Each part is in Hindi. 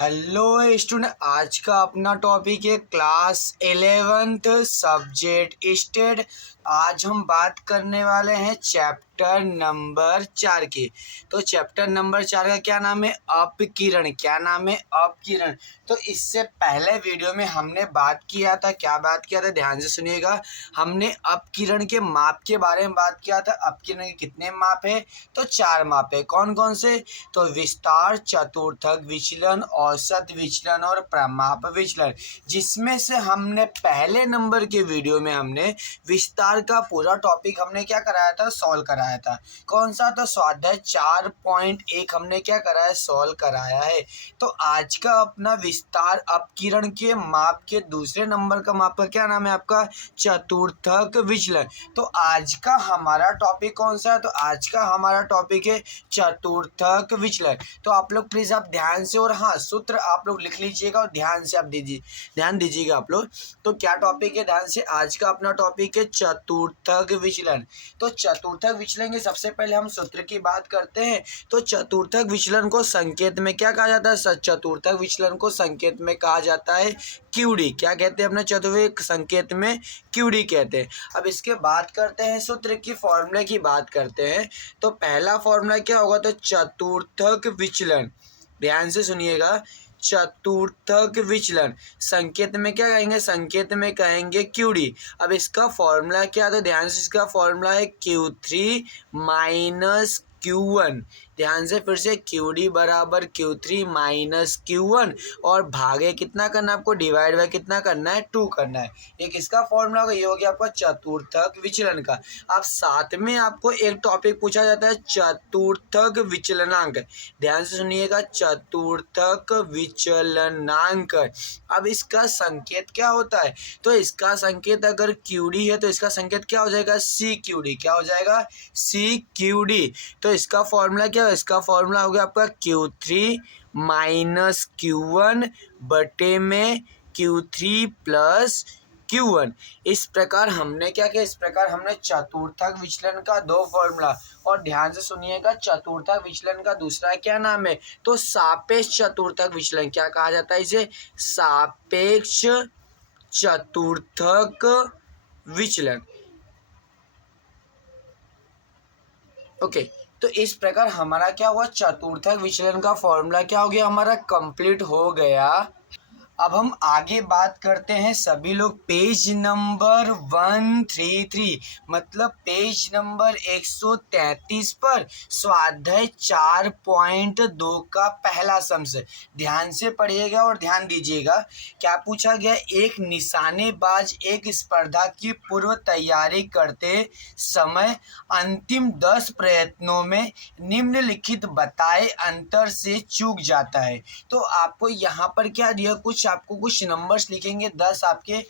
हेलो स्टूडेंट, आज का अपना टॉपिक है क्लास 11th सब्जेक्ट स्टेट। आज हम बात करने वाले हैं चैप्टर नंबर 4 की। तो चैप्टर नंबर 4 का क्या नाम है? अपकिरण। क्या नाम है? अपकिरण। तो इससे पहले वीडियो में हमने बात किया था, क्या बात किया था, ध्यान से सुनिएगा। हमने अपकिरण के माप के बारे में बात किया था। अपकिरण के कितने माप है? तो 4 माप है। कौन कौन से? तो विस्तार, चतुर्थक विचलन, औसत विचलन और प्रमाप विचलन। जिसमें से हमने पहले नंबर के वीडियो में हमने विस्तार का पूरा टॉपिक हमने क्या कराया था? सॉल्व कराया था। कौन सा? तो स्वाध्याय 4.1 हमने क्या कराया? सॉल्व कराया है। तो आज का अपना विस्तार अपकिरण के माप के दूसरे नंबर का माप का क्या नाम है आपका? चतुर्थक विचलन। तो आज का हमारा टॉपिक कौन सा है? तो आज का हमारा टॉपिक है चतुर्थक विचलन। तो आप लोग प्लीज आप ध्यान से, और हाँ, सूत्र आप लोग लिख लीजिएगा और ध्यान से आप ध्यान दीजिएगा आप लोग। तो क्या टॉपिक है? ध्यान से, आज का अपना टॉपिक है चतुर्थक विचलन। तो चतुर्थक विचलन के सबसे पहले हम सूत्र की बात करते हैं। तो चतुर्थक विचलन को संकेत में क्या कहा जाता है? चतुर्थक विचलन को संकेत में कहा जाता है क्यूडी। क्या कहते हैं अपने चतुर्थ संकेत में? क्यूडी कहते हैं। अब इसके बात करते हैं सूत्र की, फॉर्मूले की बात करते हैं। तो पहला फॉर्मूला क्या होगा? तो चतुर्थक विचलन। ध्यान से सुनिएगा, चतुर्थक विचलन संकेत में क्या कहेंगे? संकेत में कहेंगे क्यूडी। अब इसका फॉर्मूला क्या है? तो ध्यान से, इसका फॉर्मूला है Q3 माइनस Q1। ध्यान से फिर से, QD बराबर Q3 माइनस Q1 और भागे कितना करना है आपको? डिवाइड बाय कितना करना है? 2 करना है। एक इसका फॉर्मूला होगा, ये हो गया आपका चतुर्थक विचलन का। अब साथ में आपको एक टॉपिक पूछा जाता है चतुर्थक विचलनांक। ध्यान से सुनिएगा, चतुर्थक विचलनांक। अब इसका संकेत क्या होता है? तो इसका संकेत अगर QD है तो इसका संकेत क्या हो जाएगा? CQD। क्या हो जाएगा? CQD। तो इसका फॉर्मूला क्या है? इसका फॉर्मूला हो गया आपका Q3 माइनस Q1 बटे में Q3 प्लस Q1। इस प्रकार हमने क्या किया? इस प्रकार हमने चतुर्थक विचलन का 2 फॉर्मूला। और ध्यान से सुनिएगा, चतुर्थक विचलन का दूसरा क्या नाम है? तो सापेक्ष चतुर्थक विचलन। क्या कहा जाता है इसे? सापेक्ष चतुर्थक विचलन। ओके। तो इस प्रकार हमारा क्या हुआ? चतुर्थक विचलन का फॉर्मूला क्या हो गया? हमारा कंप्लीट हो गया। अब हम आगे बात करते हैं। सभी लोग पेज नंबर 133 मतलब पेज नंबर 133 पर स्वाध्याय 4.2 का पहला सम्स ध्यान से पढ़िएगा और ध्यान दीजिएगा। क्या पूछा गया? एक निशानेबाज एक स्पर्धा की पूर्व तैयारी करते समय अंतिम 10 प्रयत्नों में निम्नलिखित बताए अंतर से चूक जाता है। तो आपको यहाँ पर क्या दिया? आपको कुछ नंबर्स लिखेंगे, 10 आपके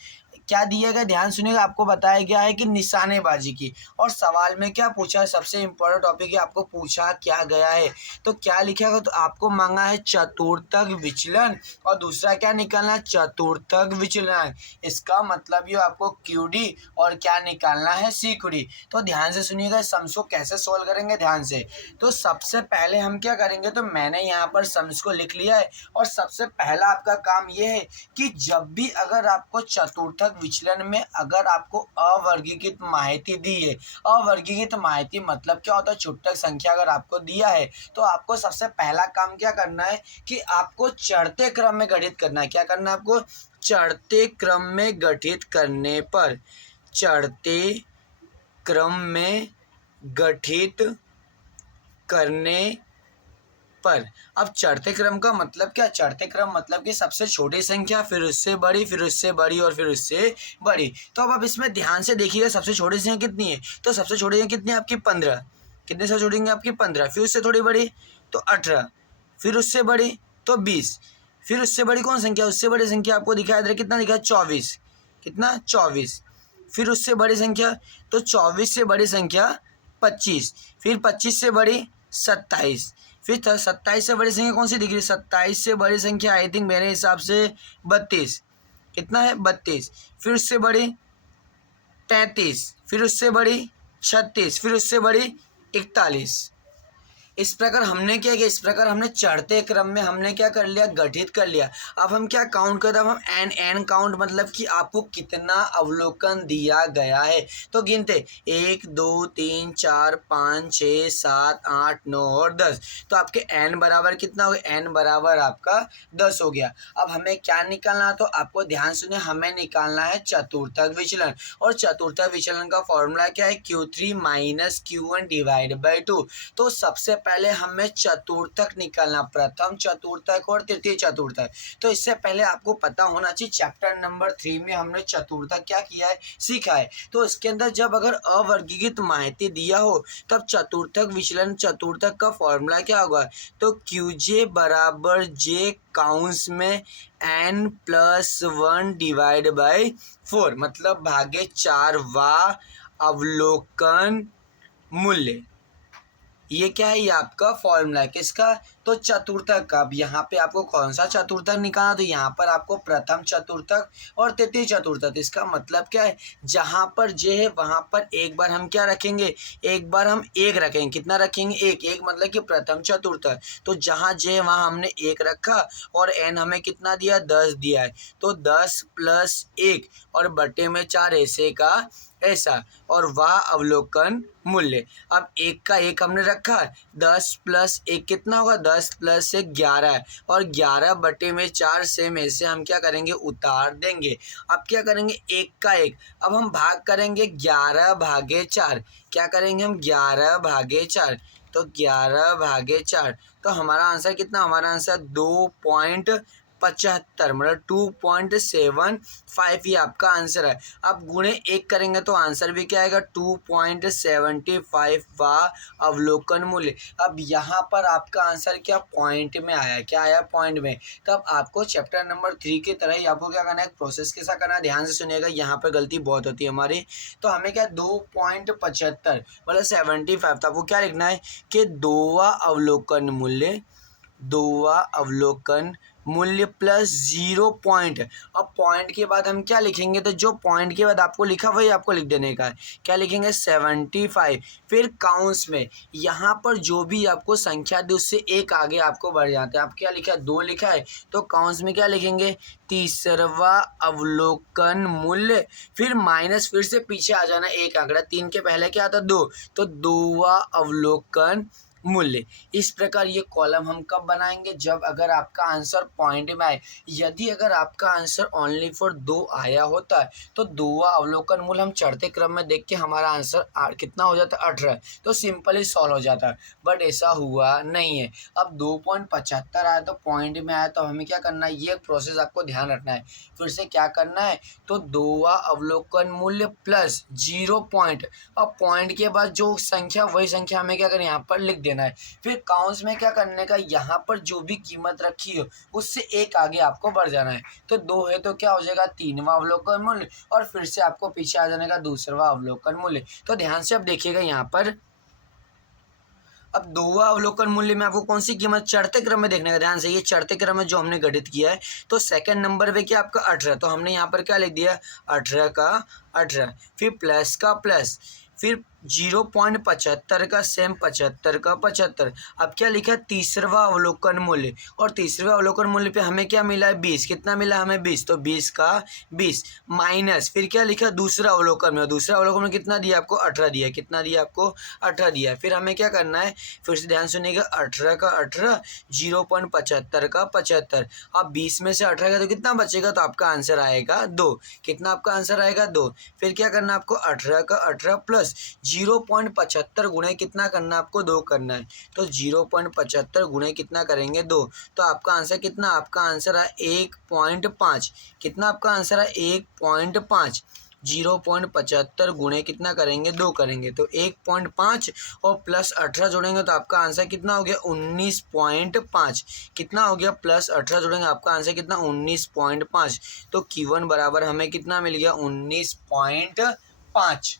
क्या दिएगा? ध्यान सुनिएगा, आपको बताया गया है कि निशानेबाजी की। और सवाल में क्या पूछा है? सबसे इंपॉर्टेंट टॉपिक है, आपको पूछा क्या गया है। तो क्या लिखेगा? तो आपको मांगा है चतुर्थक विचलन और दूसरा क्या निकालना है? चतुर्थक विचलन। इसका मतलब ये आपको QD और क्या निकालना है? CQD। तो ध्यान से सुनिएगा, सम्स को कैसे सोल्व करेंगे, ध्यान से। तो सबसे पहले हम क्या करेंगे? तो मैंने यहाँ पर सम्स को लिख लिया है। और सबसे पहला आपका काम ये है कि जब भी अगर आपको चतुर्थक विचलन में अगर आपको अवर्गीकृत माहिती दी है, अवर्गीकृत माहिती मतलब क्या होता है? छूटक संख्या अगर आपको दिया है तो आपको सबसे पहला काम क्या करना है कि आपको चढ़ते क्रम में गठित करना है। क्या करना है आपको? चढ़ते क्रम में गठित करने पर, चढ़ते क्रम में गठित करने पर। अब चढ़ते क्रम का मतलब क्या? चढ़ते क्रम मतलब कि सबसे छोटी संख्या, फिर उससे बड़ी, फिर उससे बड़ी और फिर उससे बड़ी। तो अब आप इसमें ध्यान से देखिएगा, सबसे छोटी संख्या कितनी है? तो सबसे छोटी संख्या कितनी है आपकी? 15। कितने से छोड़ी है आपकी? 15। फिर उससे थोड़ी बड़ी तो 18, फिर उससे बड़ी तो 20, फिर उससे बड़ी कौन संख्या? उससे बड़ी संख्या आपको दिखाई दे रहा है, कितना दिखा? 24। कितना? 24। फिर उससे बड़ी संख्या, तो 24 से बड़ी संख्या 25, फिर 25 से बड़ी 27, फिर 27 से बड़ी संख्या कौन सी दिख रही है? 27 से बड़ी संख्या आई थिंक मेरे हिसाब से 32। कितना है? 32। फिर उससे बड़ी 33, फिर उससे बड़ी 36, फिर उससे बड़ी 41। इस प्रकार हमने क्या किया, इस प्रकार हमने चढ़ते क्रम में हमने क्या कर लिया, गठित कर लिया। अब हम क्या काउंट करते हैं, अब हम एन काउंट मतलब कि आपको कितना अवलोकन दिया गया है। तो गिनते 1 2 3 4 5 6 7 8 9 और 10। तो आपके एन बराबर कितना हो गया, एन बराबर आपका 10 हो गया। अब हमें क्या निकालना, तो आपको ध्यान सुनिए, हमें निकालना है चतुर्थक विचलन। और चतुर्थक विचलन का फॉर्मूला क्या है, Q3 minus Q1 divide by 2। तो सबसे पहले हमें चतुर्थक निकालना, प्रथम चतुर्थक और तृतीय चतुर्थक। तो इससे पहले आपको पता होना चाहिए चैप्टर नंबर 3 में हमने चतुर्थक क्या किया है, सीखा है। तो इसके अंदर जब अगर अवर्गीकृत माहिती दिया हो तब चतुर्थक विचलन, चतुर्थक का फॉर्मूला क्या होगा, तो QJ बराबर J काउंस में n+1 डिवाइड बाई 4 मतलब भागे 4 वा अवलोकन मूल्य। ये क्या है, ये आपका फॉर्मूला है किसका, तो चतुर्थक का। अब यहाँ पे आपको कौन सा चतुर्थक निकालना, तो यहाँ पर आपको प्रथम चतुर्थक और तृतीय चतुर्थक। इसका मतलब क्या है, जहाँ पर जे है वहाँ पर एक बार हम क्या रखेंगे, एक बार हम एक रखेंगे। कितना रखेंगे, एक। एक मतलब कि प्रथम चतुर्थक। तो जहाँ जे है वहाँ हमने एक रखा और एन हमें कितना दिया, 10 दिया है। तो 10 + 1 और बटे में 4 ऐसे का ऐसा, और वह अवलोकन मूल्य। अब एक का एक हमने रखा, 10 + 1 कितना होगा, 10 + 1 11 है, और 11 बटे में 4 से में से हम क्या करेंगे, उतार देंगे। अब क्या करेंगे, एक का एक, अब हम भाग करेंगे 11 भागे 4। क्या करेंगे हम, 11 भागे 4। तो 11 भागे 4, तो हमारा आंसर कितना, हमारा आंसर 2.75 मतलब 2.75 ही आपका आंसर है। अब गुणे एक करेंगे तो आंसर भी क्या आएगा, 2.75 वा अवलोकन मूल्य। अब यहाँ पर आपका आंसर क्या पॉइंट में आया, क्या आया पॉइंट में। तब आपको चैप्टर नंबर 3 की तरह ही आपको क्या करना है, प्रोसेस के साथ करना है। ध्यान से सुनिएगा, यहाँ पर गलती बहुत होती है हमारी। तो हमें क्या 2.75 मतलब 75, तो आपको क्या लिखना है कि दोवा अवलोकन मूल्य प्लस 0 पॉइंट। अब पॉइंट के बाद हम क्या लिखेंगे, तो जो पॉइंट के बाद आपको लिखा वही आपको लिख देने का है। क्या लिखेंगे, 75। फिर काउंस में यहाँ पर जो भी आपको संख्या दी उससे एक आगे आपको बढ़ जाते हैं। आप क्या लिखा है, 2 लिखा है, तो काउंस में क्या लिखेंगे, तीसरवा अवलोकन मूल्य। फिर माइनस, फिर से पीछे आ जाना एक आंकड़ा, 3 के पहले क्या आता, 2, तो दोवा अवलोकन मूल्य। इस प्रकार ये कॉलम हम कब बनाएंगे, जब अगर आपका आंसर पॉइंट में आए। यदि अगर आपका आंसर ओनली फॉर 2 आया होता है तो दोवा अवलोकन मूल्य हम चढ़ते क्रम में देख के हमारा आंसर कितना हो जाता है, 18, तो सिंपली सॉल्व हो जाता है। बट ऐसा हुआ नहीं है। अब 2.75 आया तो पॉइंट में आया, तो हमें क्या करना है, ये प्रोसेस आपको ध्यान रखना है। फिर से क्या करना है, तो दोवा अवलोकन मूल्य प्लस 0 पॉइंट। अब पॉइंट के बाद जो संख्या वही संख्या हमें क्या करें, यहाँ पर लिख देना है। फिर काउंस में क्या करने का, यहाँ पर जो भी कीमत रखी हो उससे एक आगे आपको बढ़ जाना है। तो 2 है तो क्या हो जाएगा, 3वां अवलोकन मूल्य, और फिर से आपको पीछे आ जाने का दूसरा अवलोकन मूल्य। तो ध्यान से अब देखिएगा यहाँ पर, अब दोवा अवलोकन मूल्य में आपको कौन सी कीमत चढ़ते क्रम में देखने का, ध्यान से ये चढ़ते क्रम में जो हमने गठित किया है। तो सेकंड नंबर पे क्या आपका 18, तो हमने यहाँ पर क्या लिख दिया, 18 का 18, फिर प्लस का प्लस, फिर 0.75 का सेम 75 का 75। अब क्या लिखा है, तीसरवा अवलोकन मूल्य, और तीसरे अवलोकन मूल्य पे हमें क्या मिला है, 20। कितना मिला हमें, 20, तो 20 का 20 माइनस, फिर क्या लिखा दूसरा अवलोकन में, दूसरा अवलोकन में कितना दिया आपको, 18 दिया। कितना दिया आपको, 18 दिया। फिर हमें क्या करना है, फिर से ध्यान सुनिएगा, 18 का 18, 0.75 का 75। अब 20 में से 18 का तो कितना बचेगा, तो आपका आंसर आएगा 2। कितना आपका आंसर आएगा, 2। फिर क्या करना आपको, 18 का 18 प्लस 0.75 गुणे कितना करना है आपको, 2 करना है। तो 0.75 गुणे कितना करेंगे, 2, तो आपका आंसर कितना, आपका आंसर है 1.5। कितना आपका आंसर है, 1.5। 0.75 गुणे कितना करेंगे, 2 करेंगे, तो 1.5 और प्लस 18 जोड़ेंगे तो आपका आंसर कितना हो गया, 19.5। कितना हो गया, प्लस 18 जोड़ेंगे आपका आंसर कितना, 19.5। तो Q1 बराबर हमें कितना मिल गया, 19.5।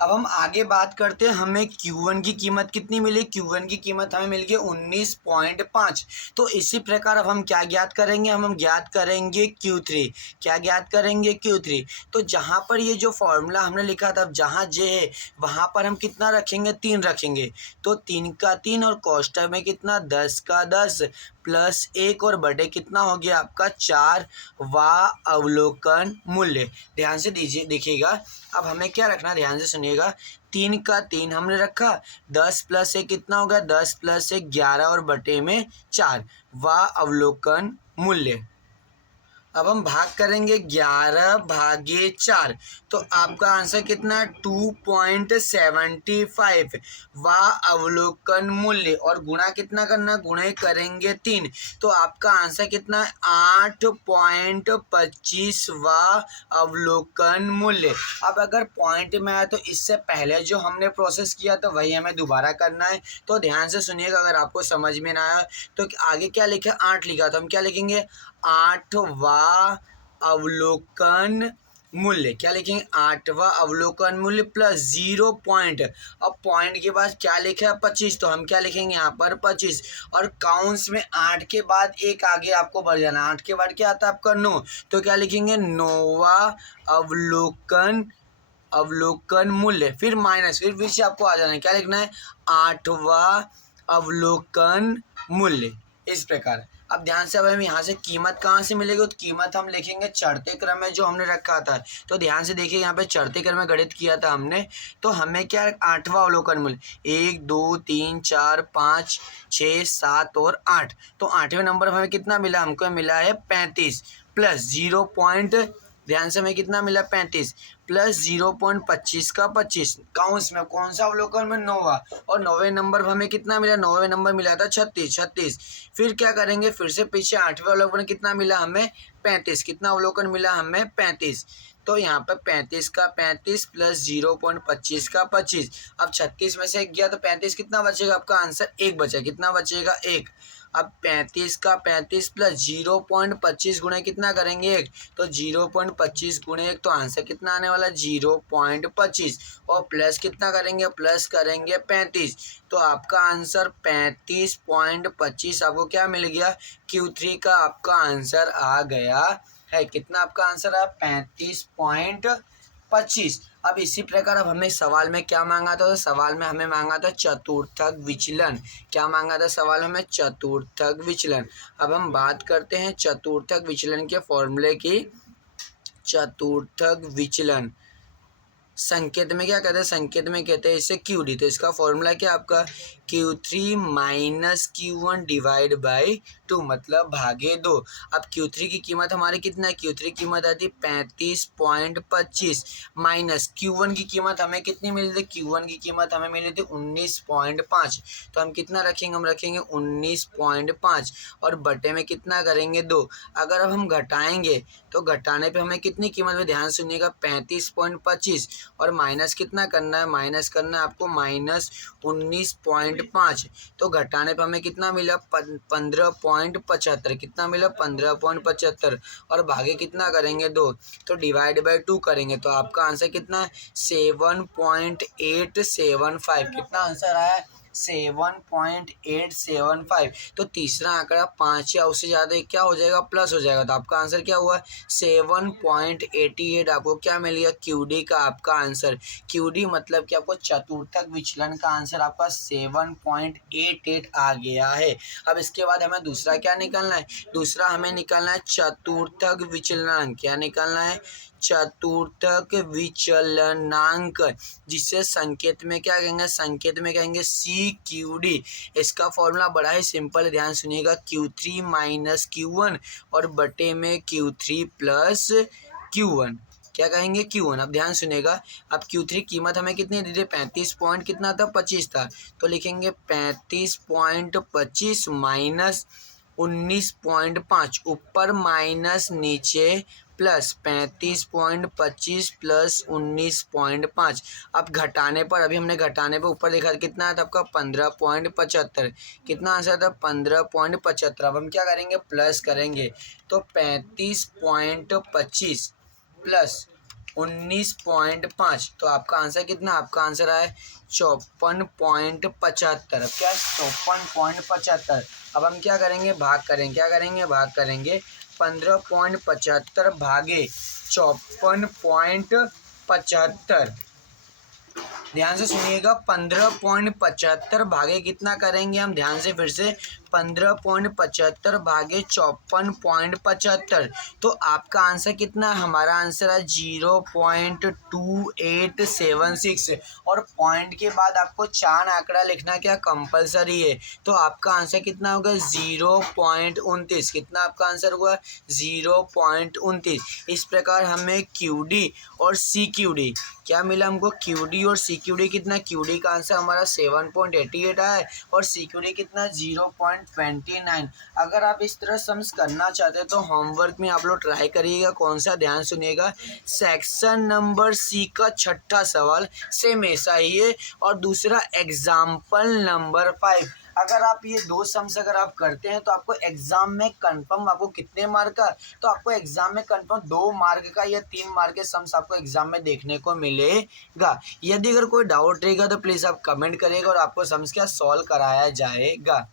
अब हम आगे बात करते हैं, हमें Q1 की कीमत कितनी मिली। Q1 की कीमत हमें मिल गई 19.5। तो इसी प्रकार अब हम क्या ज्ञात करेंगे, हम ज्ञात करेंगे Q3। क्या ज्ञात करेंगे, Q3। तो जहाँ पर ये जो फॉर्मूला हमने लिखा था, जहाँ जे है वहाँ पर हम कितना रखेंगे, 3 रखेंगे। तो 3 का 3 और कोष्टक में कितना 10 का 10 प्लस 1 और बटे कितना हो गया आपका 4 वा अवलोकन मूल्य। ध्यान से दीजिए, देखिएगा अब हमें क्या रखना, ध्यान से सुनिएगा। 3 का 3 हमने रखा, 10 प्लस 1 कितना होगा, 10 प्लस 1 11 और बटे में 4 वा अवलोकन मूल्य। अब हम भाग करेंगे 11 भागे 4, तो आपका आंसर कितना 2.75 वा अवलोकन मूल्य। और गुणा कितना करना, गुणे करेंगे 3, तो आपका आंसर कितना 8.25 वा अवलोकन मूल्य। अब अगर पॉइंट में आए तो इससे पहले जो हमने प्रोसेस किया तो वही हमें दोबारा करना है। तो ध्यान से सुनिएगा, अगर आपको समझ में ना आया तो आगे क्या लिखा, 8 लिखा, तो हम क्या लिखेंगे 8वां अवलोकन मूल्य। क्या लिखेंगे 8वां अवलोकन मूल्य प्लस 0 पॉइंट। अब पॉइंट के बाद क्या लिखा है 25, तो हम क्या लिखेंगे यहाँ पर 25। और काउंस में 8 के बाद एक आगे आपको बढ़ जाना, 8 के बाद क्या आता है आपका 9, तो क्या लिखेंगे 9वां अवलोकन मूल्य, फिर माइनस, फिर से आपको आ जाना है, क्या लिखना है 8वां अवलोकन मूल्य। इस प्रकार अब ध्यान से, अब हमें यहाँ से कीमत कहाँ से मिलेगी, तो कीमत हम लिखेंगे चढ़ते क्रम में जो हमने रखा था। तो ध्यान से देखिए, यहाँ पे चढ़ते क्रम में गणित किया था हमने, तो हमें क्या 8वां अवलोकन मूल्य 1 2 3 4 5 6 7 और 8, तो 8वें नंबर पर हमें कितना मिला, हमको मिला है 35 प्लस 0 पॉइंट। ध्यान से हमें कितना मिला 35 प्लस 0.25 का 25, काउंस में कौन सा अवलोकन में 9वां। और 9वें नंबर पर हमें कितना मिला, 9वें नंबर मिला था 36। फिर क्या करेंगे, फिर से पीछे 8वें अवलोकन कितना मिला हमें 35, कितना अवलोकन मिला हमें 35। तो यहाँ पे 35 का 35 प्लस 0.25 का 25। अब 36 में से 1 गया तो 35 कितना बचेगा, आपका आंसर 1 बचा, कितना बचेगा 1। अब 35 का 35 प्लस 0.25 गुणे कितना करेंगे 1, तो 0.25 गुणे 1, तो आंसर कितना आने वाला 0.25। और प्लस कितना करेंगे, प्लस करेंगे 35, तो आपका आंसर 35.25 आपको क्या मिल गया, Q3 का आपका आंसर आ गया है। कितना आपका आंसर है 35.25। अब इसी प्रकार अब हमें सवाल में क्या मांगा था, तो सवाल में हमें मांगा था चतुर्थक विचलन। क्या मांगा था सवाल हमें, चतुर्थक विचलन। अब हम बात करते हैं चतुर्थक विचलन के फॉर्मूले की। चतुर्थक विचलन संकेत में क्या कहते हैं, संकेत में कहते हैं इसे QD। तो इसका फॉर्मूला क्या आपका Q3 minus Q1 divide by 2, मतलब भागे 2। अब Q3 की कीमत हमारी कितना है, Q3 की कीमत आती 35.25 माइनस Q1 की कीमत हमें कितनी मिली थी, Q1 की कीमत हमें मिली थी 19.5। तो हम कितना रखेंगे, हम रखेंगे 19.5 और बटे में कितना करेंगे 2। अगर अब हम घटाएंगे तो घटाने पे हमें कितनी कीमत में, ध्यान सुनिएगा 35.25 और माइनस कितना करना है, माइनस करना है आपको माइनस 19.5। तो घटाने पे हमें कितना मिला 15.75, कितना मिला 15.75 और भागे कितना करेंगे 2, तो डिवाइड बाई 2 करेंगे, तो आपका आंसर कितना है 7.875। कितना आंसर आया 7.875। तो तीसरा आंकड़ा 5 या उससे ज़्यादा क्या हो जाएगा, प्लस हो जाएगा, तो आपका आंसर क्या हुआ 7.88। आपको क्या मिल गया QD का आपका आंसर। QD मतलब कि आपको चतुर्थक विचलन का आंसर आपका 7.88 आ गया है। अब इसके बाद हमें दूसरा क्या निकालना है, दूसरा हमें निकालना है चतुर्थक विचलनांक। क्या निकालना है, चतुर्थक विचलनांक, जिससे संकेत में क्या कहेंगे, संकेत में कहेंगे CQD। इसका फॉर्मूला बड़ा ही सिंपल है, ध्यान सुनिएगा Q3 माइनस Q1 और बटे में Q3 प्लस Q1। क्या कहेंगे Q1। अब ध्यान सुनिएगा, अब Q3 कीमत हमें कितनी दी थी 35 पॉइंट कितना था 25 था, तो लिखेंगे 35.25 माइनस 19.5, ऊपर माइनस नीचे प्लस 35.25 प्लस 19.5। अब घटाने पर, अभी हमने घटाने पर ऊपर लिखा कितना है आपका 15.75, कितना आंसर था 15.75। अब हम क्या करेंगे, प्लस करेंगे, तो 35.25 प्लस 19.5। तो आपका आंसर कितना, आपका आंसर आए 54.75। अब क्या है 54.75। अब हम क्या करेंगे, भाग करेंगे, क्या करेंगे, भाग करेंगे 15.75 भागे 54.75। ध्यान से सुनिएगा, 15.75 भागे कितना करेंगे हम, ध्यान से फिर से 15.75 भागे 54.75। तो आपका आंसर कितना, हमारा आंसर है 0.2876। और पॉइंट के बाद आपको 4 आंकड़ा लिखना क्या कंपलसरी है। तो आपका आंसर कितना होगा 0.29। कितना आपका आंसर हुआ 0.29। इस प्रकार हमें QD और CQD क्या मिला हमको, QD और CQD कितना, QD का आंसर हमारा 7.88 आया है और CQD कितना 0.29। अगर आप इस तरह सम्स करना चाहते हैं तो होमवर्क में आप लोग ट्राई करिएगा। कौन सा, ध्यान सुनिएगा, सेक्शन नंबर C का 6ठा सवाल सेम ऐसा ही है। और दूसरा एग्जाम्पल नंबर 5। अगर आप ये 2 सम्स अगर आप करते हैं तो आपको एग्जाम में कंफर्म, आपको कितने मार्क का, तो आपको एग्जाम में कंफर्म 2 मार्क का या 3 मार्क के सम्स आपको एग्जाम में देखने को मिलेगा। यदि अगर कोई डाउट रहेगा तो प्लीज़ आप कमेंट करिएगा और आपको सम्स क्या सॉल्व कराया जाएगा।